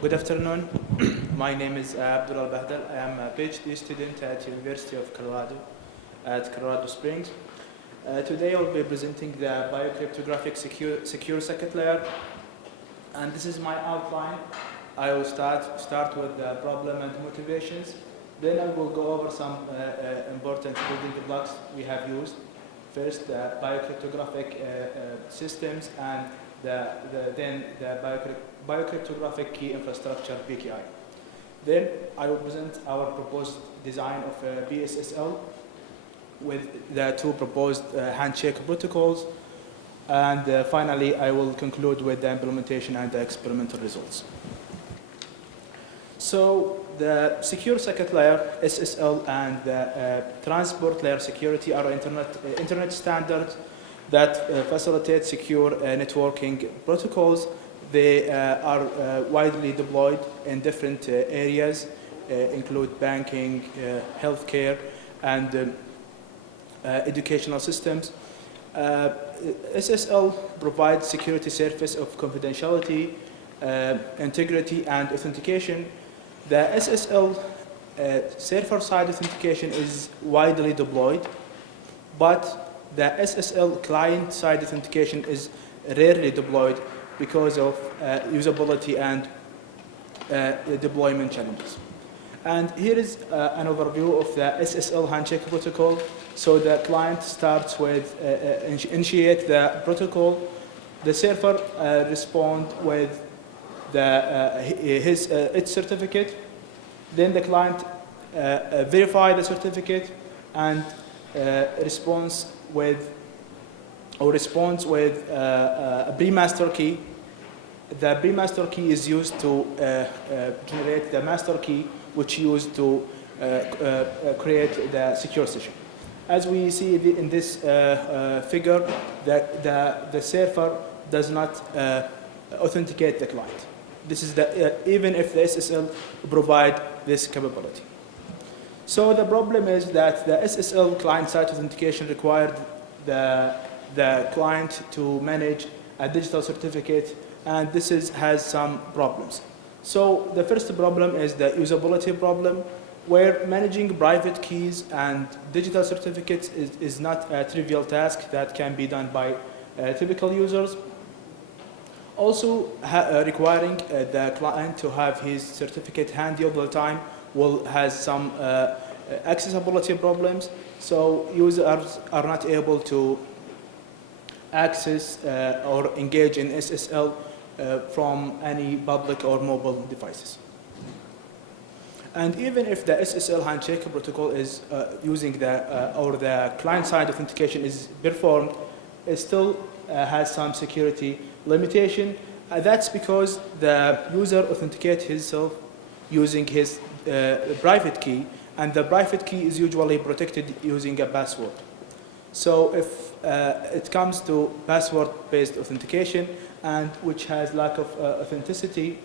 Good afternoon. My name is Abdullah Albahdal. I am a PhD student at University of Colorado at Colorado Springs. Today I'll be presenting the Biocryptographic secure circuit layer, and this is my outline. I will start with the problem and motivations. Then I will go over some important building blocks we have used. First, the biocryptographic systems, and then the biocryptographic key infrastructure (BKI). Then I will present our proposed design of BSSL with the two proposed handshake protocols, and finally I will conclude with the implementation and the experimental results. So the secure circuit layer, SSL, and the transport layer security are internet standards that facilitate secure networking protocols. They are widely deployed in different areas, include banking, healthcare, and educational systems. SSL provides security surface of confidentiality, integrity, and authentication. The SSL server-side authentication is widely deployed, but the SSL client-side authentication is rarely deployed because of usability and deployment challenges. And here is an overview of the Ssl Handshake Protocol. So the client starts with initiate the protocol. The server responds with its certificate. Then the client verify the certificate and responds with a pre-master key. The pre-master key is used to generate the master key, which used to create the secure session. As we see in this figure, the server does not authenticate the client. This is even if the SSL provide this capability. So the problem is that the SSL client-side authentication required the client to manage a digital certificate, and this has some problems. So the first problem is the usability problem, where managing private keys and digital certificates is not a trivial task that can be done by typical users. Also, requiring the client to have his certificate handy all the time has some accessibility problems. So users are not able to access or engage in SSL from any public or mobile devices. And even if the SSL handshake protocol is using the client-side authentication is performed, it still has some security limitation. That's because the user authenticates himself using his private key, and the private key is usually protected using a password. So if it comes to password-based authentication, and which has lack of authenticity,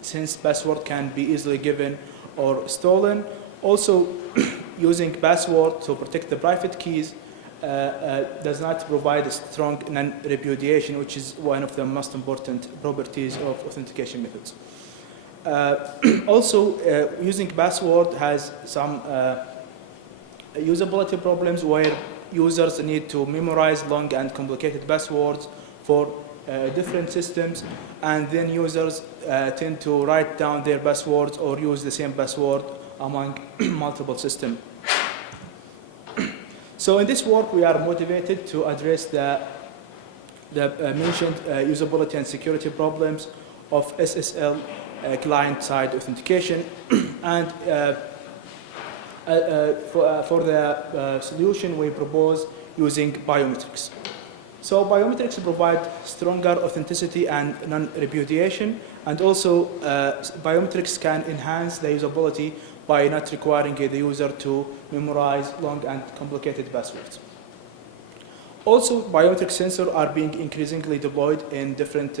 since password can be easily given or stolen. Also, using password to protect the private keys does not provide a strong non-repudiation, which is one of the most important properties of authentication methods. Also, using password has some usability problems where users need to memorize long and complicated passwords for different systems, and then users tend to write down their passwords or use the same password among multiple systems. So in this work, we are motivated to address the mentioned usability and security problems of SSL client-side authentication, and for the solution, we propose using biometrics. So biometrics provide stronger authenticity and non-repudiation, and also biometrics can enhance the usability by not requiring the user to memorize long and complicated passwords. Also, biometric sensors are being increasingly deployed in different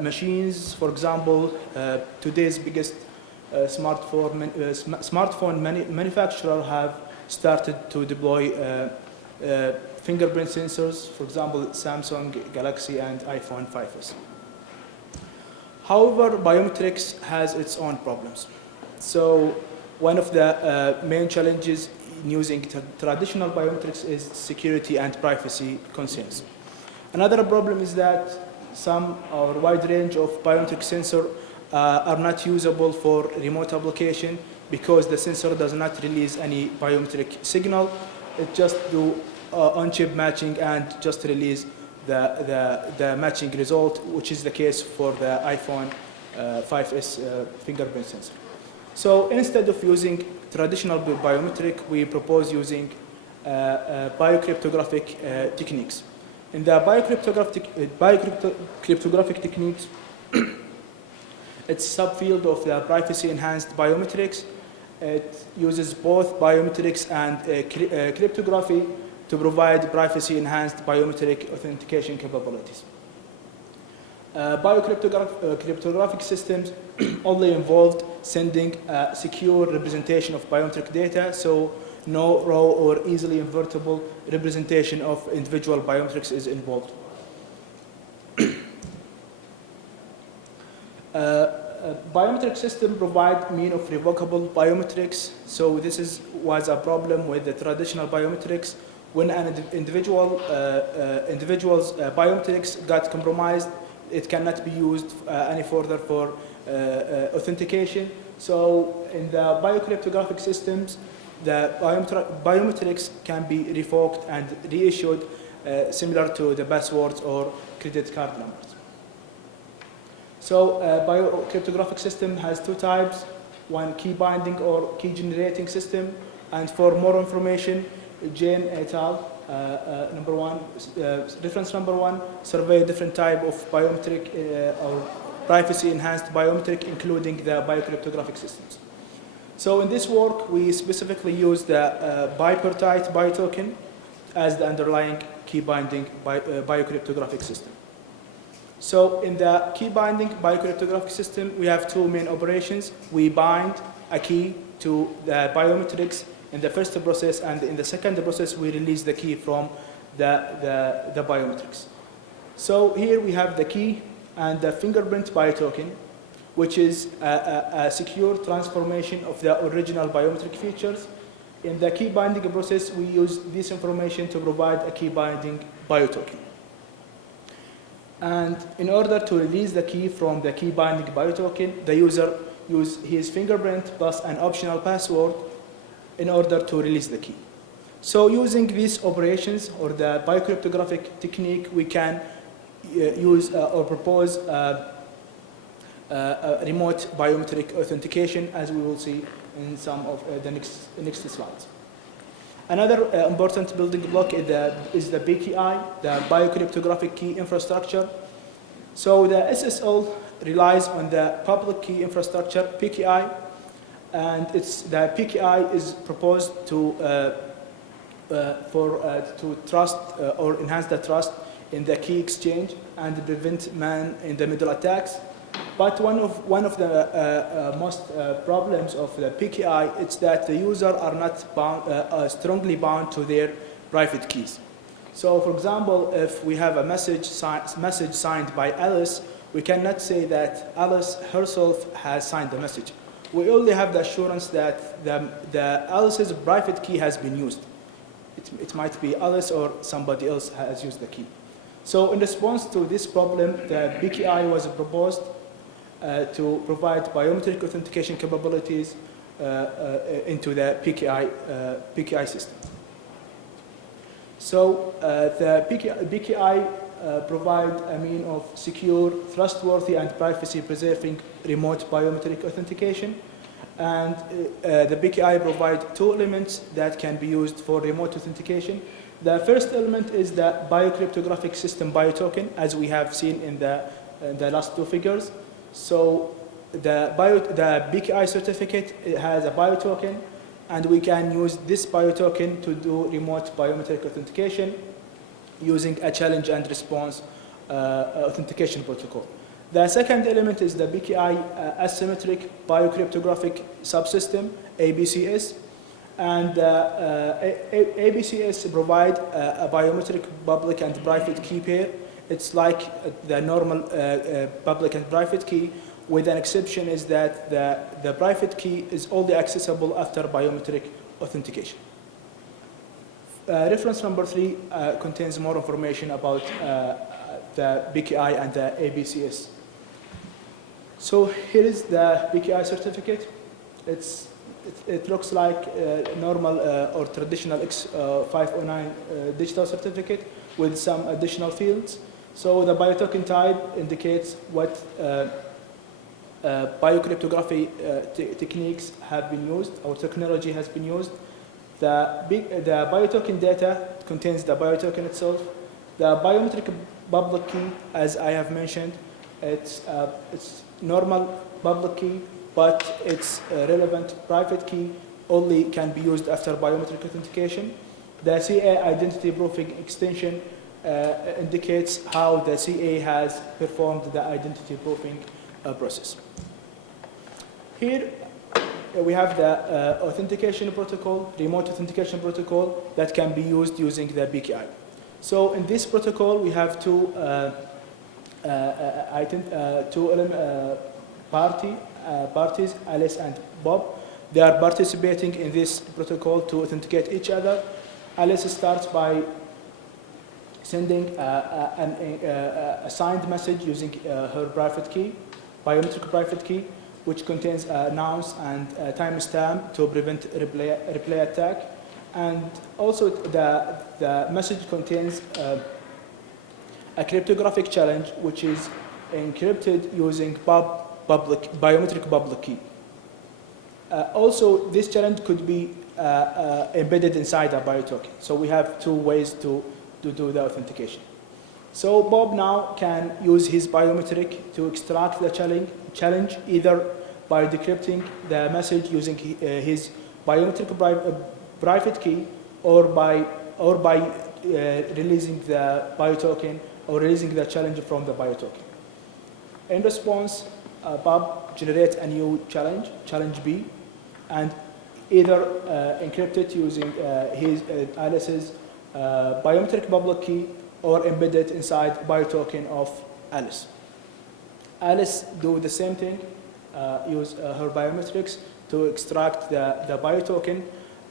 machines. For example, today's biggest smartphone manufacturer have started to deploy fingerprint sensors, for example, Samsung Galaxy and iPhone 5s. However, biometrics has its own problems. So one of the main challenges in using traditional biometrics is security and privacy concerns. Another problem is that some or wide range of biometric sensors are not usable for remote application because the sensor does not release any biometric signal. It just do on-chip matching and just release the matching result, which is the case for the iPhone 5S fingerprint sensor. So instead of using traditional biometric, we propose using biocryptographic techniques. In the biocryptographic techniques, it's a subfield of the privacy-enhanced biometrics. It uses both biometrics and cryptography to provide privacy-enhanced biometric authentication capabilities. Biocryptographic systems only involved sending a secure representation of biometric data, so no raw or easily invertible representation of individual biometrics is involved. Biometric systems provide mean of revocable biometrics, so this was a problem with the traditional biometrics. When an individual's biometrics got compromised, it cannot be used any further for authentication. So in the biocryptographic systems, the biometrics can be revoked and reissued similar to the passwords or credit card numbers. So biocryptographic system has two types, one key binding or key generating system, and for more information, Jane et al. Reference number one, survey different type of biometric or privacy-enhanced biometric, including the biocryptographic systems. So in this work, we specifically use the bipartite biotoken as the underlying key binding biocryptographic system. So in the key binding biocryptographic system, we have two main operations. We bind a key to the biometrics in the first process, and in the second process, we release the key from the biometrics. So here we have the key and the fingerprint biotoken, which is a secure transformation of the original biometric features. In the key binding process, we use this information to provide a key binding biotoken. And in order to release the key from the key binding biotoken, the user uses his fingerprint plus an optional password in order to release the key. So using these operations or the biocryptographic technique, we can use or propose remote biometric authentication, as we will see in some of the next slides. Another important building block is the BKI, the Biocryptographic Key Infrastructure. So the SSL relies on the public key infrastructure, PKI, and the PKI is proposed to trust or enhance the trust in the key exchange and prevent man-in-the-middle attacks. But one of the most problems of the PKI is that the user are not strongly bound to their private keys. So, for example, if we have a message signed by Alice, we cannot say that Alice herself has signed the message. We only have the assurance that the Alice's private key has been used. It might be Alice or somebody else has used the key. So in response to this problem, the BKI was proposed to provide biometric authentication capabilities into the PKI system. So the BKI provide a mean of secure, trustworthy, and privacy-preserving remote biometric authentication. And the BKI provide two elements that can be used for remote authentication. The first element is the biocryptographic system biotoken, as we have seen in the last two figures. So the BKI certificate has a biotoken, and we can use this biotoken to do remote biometric authentication using a challenge and response authentication protocol. The second element is the BKI asymmetric biocryptographic subsystem, ABCS. And ABCS provide a biometric public and private key pair It's like the normal public and private key, with an exception is that the private key is only accessible after biometric authentication. Reference number 3 contains more information about the BKI and the ABCS. So here is the BKI certificate. It looks like normal or traditional X509 digital certificate with some additional fields. So the biotoken type indicates what biocryptography techniques have been used, or technology has been used. The biotoken data contains the biotoken itself. The biometric public key, as I have mentioned, it's normal public key, but its relevant private key only can be used after biometric authentication. The CA identity proofing extension indicates how the CA has performed the identity proofing process. Here we have the authentication protocol, remote authentication protocol that can be used using the BKI. So in this protocol, we have two parties, Alice and Bob. They are participating in this protocol to authenticate each other. Alice starts by sending a signed message using her private key, biometric private key, which contains nouns and timestamp to prevent replay attack. And also the message contains a cryptographic challenge, which is encrypted using biometric public key. Also, this challenge could be embedded inside a biotoken. So we have two ways to do the authentication. So Bob now can use his biometric to extract the challenge either by decrypting the message using his biometric private key, or by releasing the biotoken, or releasing the challenge from the biotoken. In response, Bob generates a new challenge B, and either encrypt it using Alice's biometric public key, or embed it inside biotoken of Alice. Alice do the same thing, use her biometrics to extract the biotoken,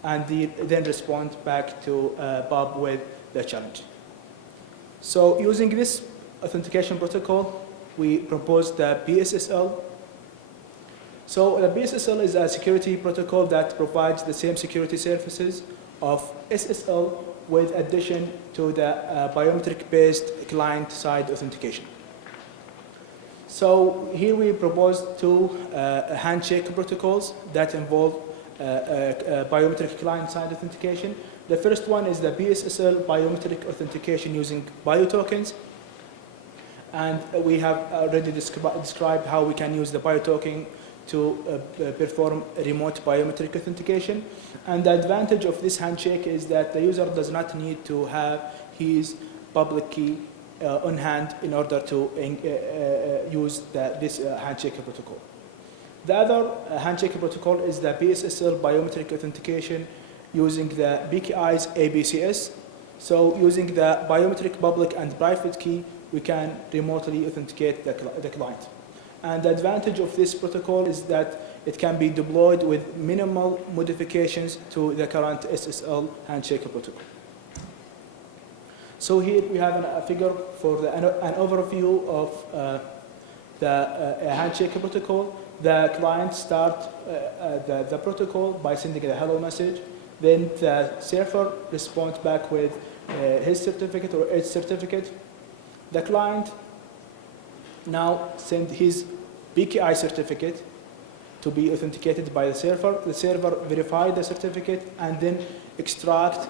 and then respond back to Bob with the challenge. So using this authentication protocol, we propose the BSSL. So the BSSL is a security protocol that provides the same security services of SSL with addition to the biometric-based client-side authentication. So here we propose two handshake protocols that involve biometric client-side authentication. The first one is the BSSL biometric authentication using biotokens. And we have already described how we can use the biotoken to perform remote biometric authentication. And the advantage of this handshake is that the user does not need to have his public key on hand in order to use this handshake protocol. The other handshake protocol is the BSSL biometric authentication using the BKI's ABCS. So using the biometric public and private key, we can remotely authenticate the client. And the advantage of this protocol is that it can be deployed with minimal modifications to the current SSL handshake protocol. So here we have a figure for an overview of the handshake protocol. The client starts the protocol by sending a hello message. Then the server responds back with his certificate or its certificate. The client now sends his BKI certificate to be authenticated by the server. The server verifies the certificate and then extract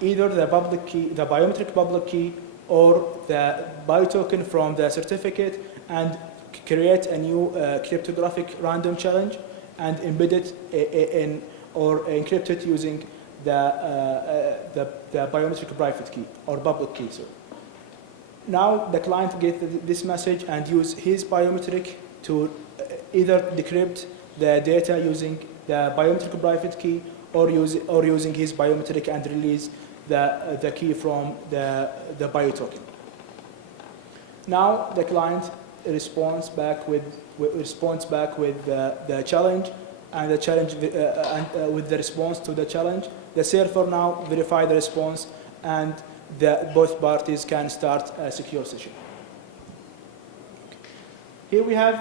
either the public key, the biometric public key, or the biotoken from the certificate, and create a new cryptographic random challenge and embed it in or encrypt it using the biometric private key or public key. So now the client gets this message and use his biometric to either decrypt the data using the biometric private key, or using his biometric and release the key from the biotoken. Now the client responds back with the challenge, and the challenge with the response to the challenge. The server now verify the response, and both parties can start a secure session. Here we have,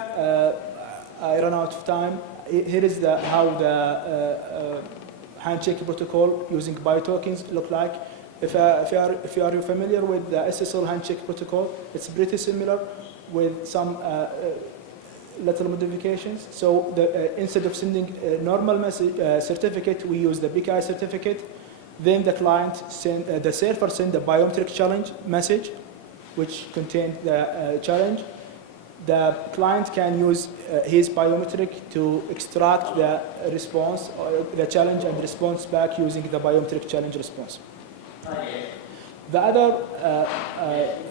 I ran out of time. Here is how the handshake protocol using biotokens look like. If you are familiar with the Ssl Handshake Protocol, it's pretty similar with some little modifications. So instead of sending a normal message certificate, we use the PKI certificate. Then the the server send the biometric challenge message, which contains the challenge. The client can use his biometric to extract the response, or the challenge and response back using the biometric challenge response. The other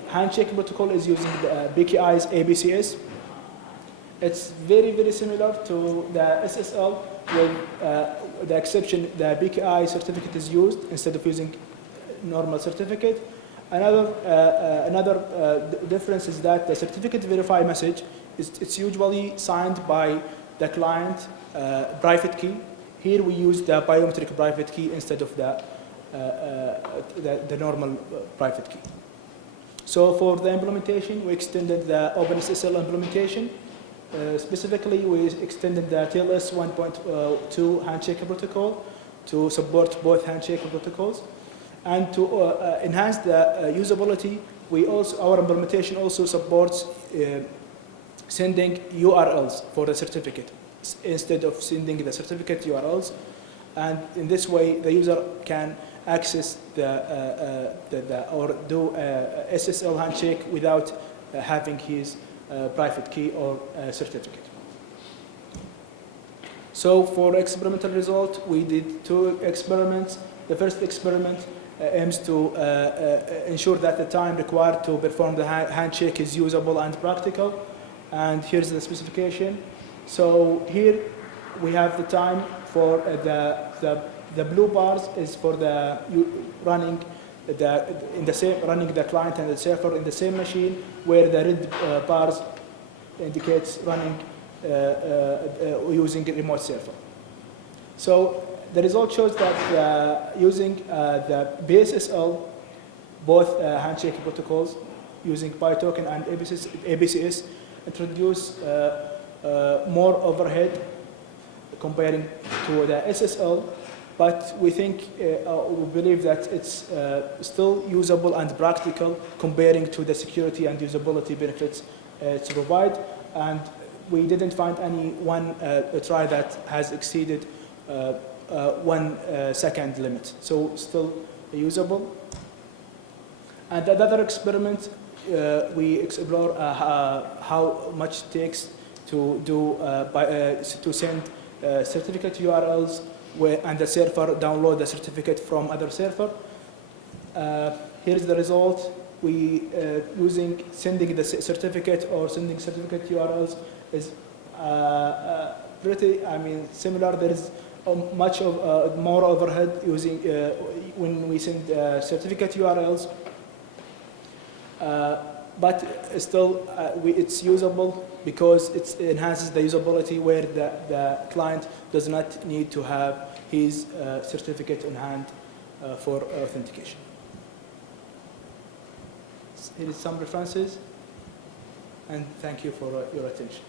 handshake protocol is using the PKI's ABCS. It's very, very similar to the SSL, with the exception the PKI certificate is used instead of using normal certificate. Another difference is that the certificate verify message it's usually signed by the client private key. Here we use the biometric private key instead of the normal private key. So for the implementation, we extended the OpenSSL implementation. Specifically, we extended the TLS 1.2 handshake protocol to support both handshake protocols. And to enhance the usability, our implementation also supports sending URLs for the certificate instead of sending the certificate URLs. And in this way, the user can access or do SSL handshake without having his private key or certificate. So for experimental result, we did 2 experiments. The first experiment aims to ensure that the time required to perform the handshake is usable and practical. And here's the specification. So here we have the time for the blue bars is for the running the client and the server in the same machine, where the red bars indicates running using a remote server. So the result shows that using the BSSL, both handshake protocols using BioToken and ABCS, introduce more overhead comparing to the SSL, but we believe that it's still usable and practical comparing to the security and usability benefits to provide. And we didn't find any one try that has exceeded 1 second limit, so still usable. And another experiment, we explore how much it takes to to send certificate URLs and the server download the certificate from other server. Here's the result. We sending the certificate or sending certificate URLs is pretty, similar. There is much of more overhead using when we send certificate URLs, but still it's usable because it enhances the usability, where the client does not need to have his certificate in hand for authentication. Here is some references, and thank you for your attention.